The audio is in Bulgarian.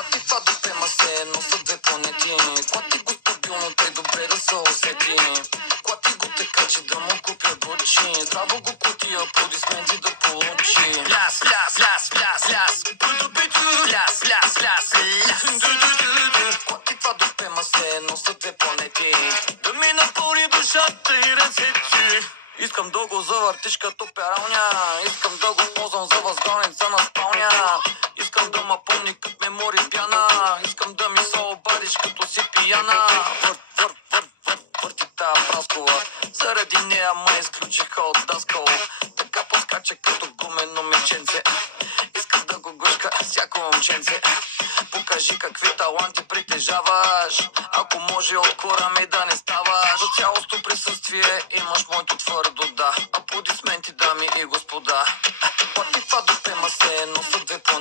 Клати това да пема се, но са две планети. Клати го стабилно, тъй добре да се усети. Клати го така, че да му купя бучи. Здраво го клати, аплодисменти да получи. Ляс, ляс, ляс, ляс, ляс. Ляс, ляс, ляс, ляс. Клати това да пема се, но са две планети. Да ми напълни душата и ръцете. Искам да го завъртиш като пералня. Искам да го ползвам за възглавница на спалня. Искам да ма помни като мемори пяна. Искам да ми се обадиш като си пияна. Върти тая праскова. Заради нея ма изключиха от даскал. Така поскача като гумено меченце. Искам да го гушка всяко момченце. Покажи какви таланти притежаваш. Ако може от кора ми да не ставаш. За цялото присъствие имаш моето твърдо да. Аплодисменти, дами и господа. Плати това до тема се, но са две планети.